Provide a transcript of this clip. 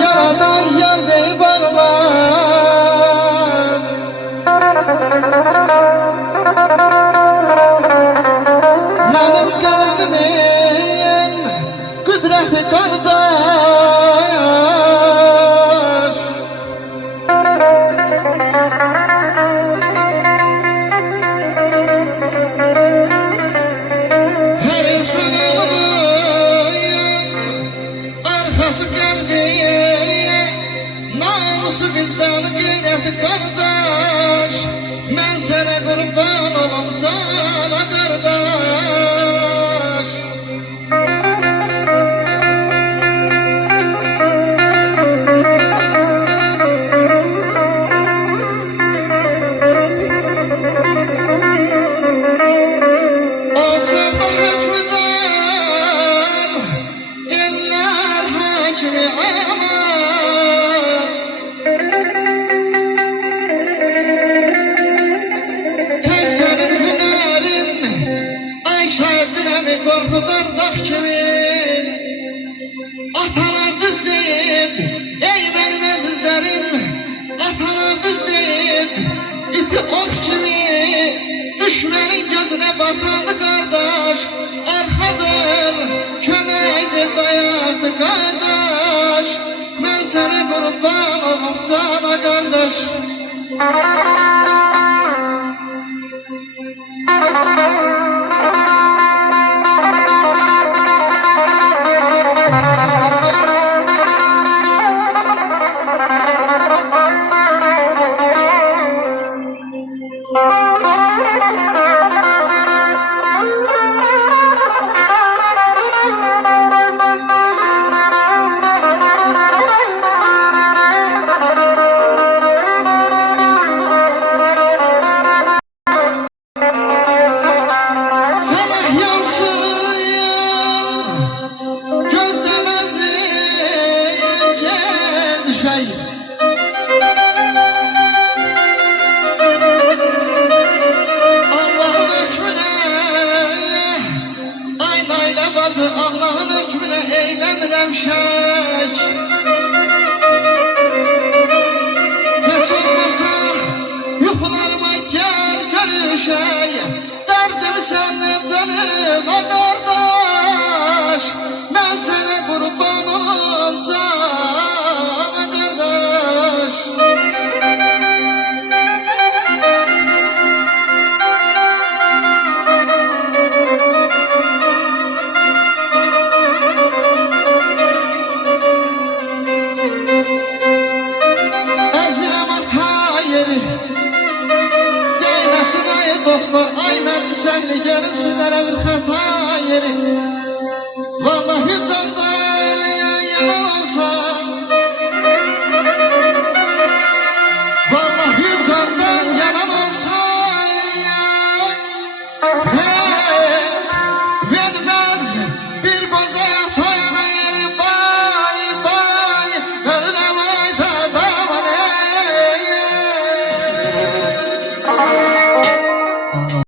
Yaradan yar dey bağlar, mənim qələmimin qüdrəti qardaş. Hər insan olmayın, arkası qəlbi, namusu vicdanı qeyrəti qardaş. Mən sənə qurban olum cana qardaş. O sevdan hökmüdar, eller hakimi aman. Tək sənin hünərin, ay şahidinəmi qorxudan dağ kimi. Atalar düz deyib, ey mənim əzizlərim, atalar düz deyib, iti ok kimi. Düşmənin gözünə batandı qardaş, arxadır, köməkdir, dayaqdır qardaş. Mən sənə qurban olum cana qardaş. Felek yansın, gözlemezdim kendi şey. Allah'ın hükmüne, aynayla bazı Allah'ın hükmüne eylemirəm şək. Heç olmasa yuxularıma gel görüşək. Derdim səndən benim o qardaş. Mən sənə qurban olum cana qardaş. Əzirəm ata yeri, değməsin ay dostlar, ay məclisənli görüm sizlərə bir xəta yeri. Vallahi canda yalan olsa